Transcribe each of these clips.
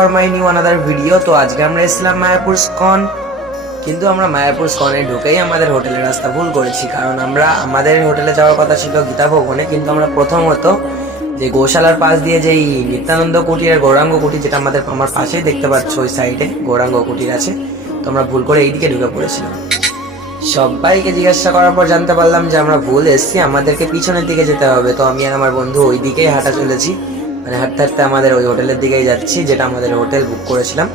For my new another video. তো আজকে আমরা এসেছিলাম মায়াপুর স্কন, কিন্তু আমরা মায়াপুর স্কনে ঢুকেই আমাদের হোটেলের রাস্তা ভুল করেছি। কারণ আমাদের হোটেলে যাওয়ার কথা ছিল গীতা ভবনে, কিন্তু আমরা প্রথমত যে গোশালার পাশ দিয়ে যেই নিত্যানন্দ কুটির আর গৌরাঙ্গ কুটির, যেটা আমার পাশেই দেখতে পাচ্ছ, ওই সাইডে গৌরাঙ্গ কুটির আছে, তো আমরা ভুল করে এইদিকে ঢুকে পড়েছিলাম। সবাইকে জিজ্ঞাসা করার পর জানতে পারলাম যে আমরা ভুল এসেছি, আমাদেরকে পিছনের দিকে যেতে হবে। তো আমি আর আমার বন্ধু ওই দিকেই হাঁটা চলেছি, মানে হাঁটতে হাঁটতে আমাদের ওই হোটেলের দিকেই যাচ্ছি, যেটা আমাদের হোটেল বুক করেছিলাম।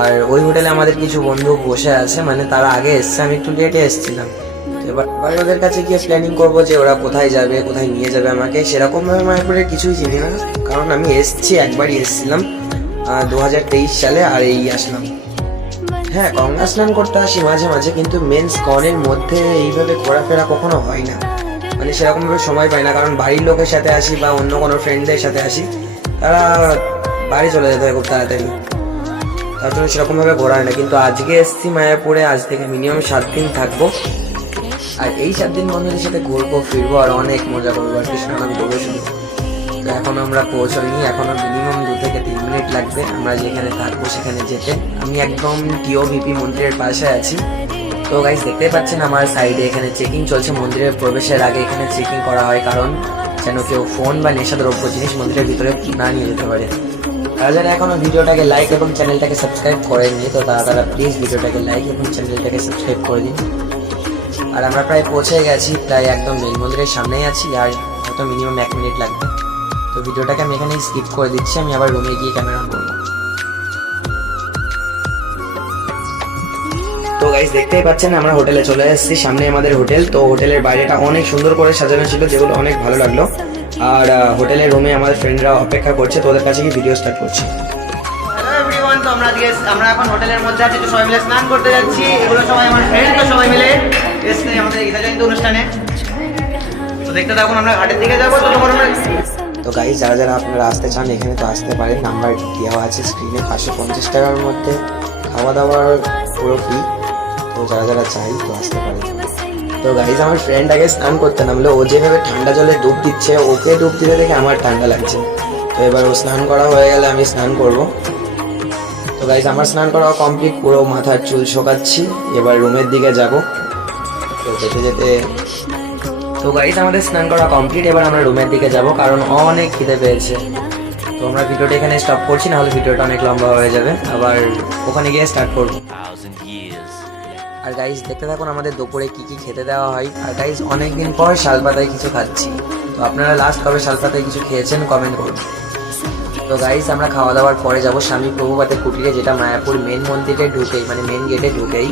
আর ওই হোটেলে আমাদের কিছু বন্ধু বসে আছে, মানে তারা আগে এসছে, আমি একটু লেটে এসেছিলাম। এবার ওদের কাছে গিয়ে প্ল্যানিং করবো যে ওরা কোথায় যাবে, কোথায় নিয়ে যাবে আমাকে। সেরকমভাবে মায়াপুরের কিছুই চিনি না, কারণ আমি একবারই এসেছিলাম 2023 সালে, আর এই আসলাম। হ্যাঁ, গঙ্গা স্নান করতে আসি মাঝে মাঝে, কিন্তু মেন স্কনের মধ্যে এইভাবে ঘোরাফেরা কখনো হয় না, মানে সেরকমভাবে সময় পাই না। কারণ বাড়ির লোকের সাথে আসি বা অন্য কোনো ফ্রেন্ডদের সাথে আসি, তারা বাড়ি চলে যেতে হয় খুব তাড়াতাড়ি, তার জন্য সেরকমভাবে ঘোরা হয় না। কিন্তু আজকে এসছি মায়াপুরে, আজ থেকে মিনিমাম 7 দিন থাকবো। আর এই 7 দিন বন্ধুদের সাথে ঘুরবো ফিরবো আর অনেক মজা করবো, আর কি স্নান করবো শুধু। তো এখনো আমরা পৌঁছাইনি, এখনো মিনিমাম 2 থেকে 3 মিনিট লাগবে আমরা যেখানে থাকবো সেখানে যেতে। আমি একদম টিওভিপি মন্দিরের পাশে আছি। তো গাইস দেখতেই পাচ্ছেন আমার সাইডে এখানে চেকিং চলছে। মন্দিরের প্রবেশের আগে এখানে চেকিং করা হয়, কারণ যেন কেউ ফোন বা নেশাদ্রব্য জিনিস মন্দিরের ভিতরে না নিয়ে যেতে পারে। তারা যারা এখনো ভিডিওটাকে লাইক এবং চ্যানেলটাকে সাবস্ক্রাইব করেননি, তো তারা প্লিজ ভিডিওটাকে লাইক এবং চ্যানেলটাকে সাবস্ক্রাইব করে দিন। আর আমরা প্রায় পৌঁছে গেছি, প্রায় একদম মেন মন্দিরের সামনেই আছি, আর হয়তো মিনিমাম 1 মিনিট লাগবে। তো ভিডিওটাকে আমি এখানেই স্কিপ করে দিচ্ছি, আমি আবার রুমে গিয়ে ক্যামেরা অন করবো। তো গাইস দেখতেই পাচ্ছেন আমরা হোটেলে চলে এসেছি, সামনে আমাদের হোটেল। তো হোটেলের বাইরেটা অনেক সুন্দর করে সাজানো ছিল, যেগুলো অনেক ভালো লাগলো। আর হোটেলের রুমে আমাদের ফ্রেন্ডরা অপেক্ষা করছে, তো ওদের কাছে গিয়ে ভিডিও স্টার্ট করছি। হ্যালো এভরিওয়ান, তো আমরা এখন হোটেলের মধ্যে আছি, তো সবাই মিলে স্নান করতে যাচ্ছি। এগুলো সবাই আমার ফ্রেন্ড, তো সবাই মিলে এসেছে আমাদের গীতা জয়ন্তী অনুষ্ঠানে। তো দেখতে থাকুন, আমরা ঘাটের দিকে যাবো। তো গাইস যারা যারা আপনারা আসতে চান এখানে তো আসতে পারেন, নাম্বার দেওয়া আছে স্ক্রিনে। 550 টাকার মধ্যে খাওয়া দাওয়ার পুরো ফ্রি, তো যারা যারা চাই তো আসতে পারেন। তো গাইস আমার ফ্রেন্ড আগে স্নান করতে নামলো, ও যেভাবে ঠান্ডা জলে ডুব দিচ্ছে, ওকে ডুব দিতে দেখে আমার ঠান্ডা লাগছে। তো এবার ও স্নান করা হয়ে গেলে আমি স্নান করব। তো গাইস আমার স্নান করা কমপ্লিট, পুরো মাথার চুল শোকাচ্ছি, এবার রুমের দিকে যাব। তো যেতে যেতে তো গাইস আমাদের স্নান করা কমপ্লিট, এবার আমরা রুমের দিকে যাব, কারণ অনেক খিদে পেয়েছে। তো আমরা ভিডিওটা এখানে স্টপ করছি, নাহলে ভিডিওটা অনেক লম্বা হয়ে যাবে, আবার ওখানে গিয়ে স্টার্ট করব। আর গাইস দেখতে থাকুন আমাদের দুপুরে কি কি খেতে দেওয়া হয়। আর গাইস অনেকদিন পর শালপাতায় কিছু খাচ্ছি, তো আপনারা লাস্ট কবে শালপাতায় কিছু খেয়েছেন কমেন্ট করুন। তো গাইস আমরা খাওয়া দাওয়ার পরে যাব স্বামী প্রভুপাদের কুটিরে, যেটা মায়াপুর মেন মন্দিরে ঢুকেই, মানে মেন গেটে ঢুকেই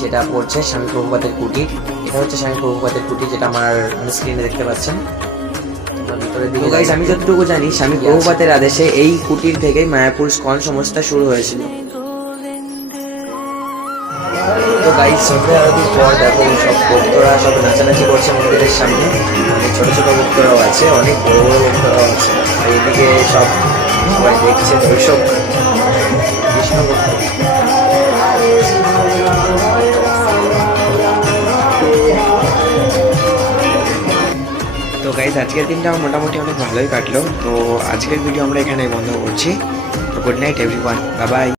যেটা পড়ছে স্বামী প্রভুপাদের কুটির। এটা হচ্ছে স্বামী প্রভুপাদের কুটির, যেটা আমার স্ক্রিনে দেখতে পাচ্ছেন। ভিতরের দিকে গাইস আমি যতটুকু জানি স্বামী প্রভুপাদের আদেশে এই কুটির থেকেই মায়াপুর স্কন সংস্থা শুরু হয়েছিল। তো গাইস সন্ধ্যে আরতির পর দেখো সব ভক্তরা সব নাচানাচি করছে মন্দিরের সামনে। অনেক ছোট ছোট ভক্তরাও আছে, অনেক বড় বড় ভক্তরাও আছে। আর এদিকে সবাই দেখছে দর্শক কৃষ্ণ ভক্ত। তো গাইস আজকের দিনটা আমার মোটামুটি অনেক ভালোই কাটলো। তো আজকের ভিডিও আমরা এখানে বন্ধ করছি। তো good night everyone, bye bye.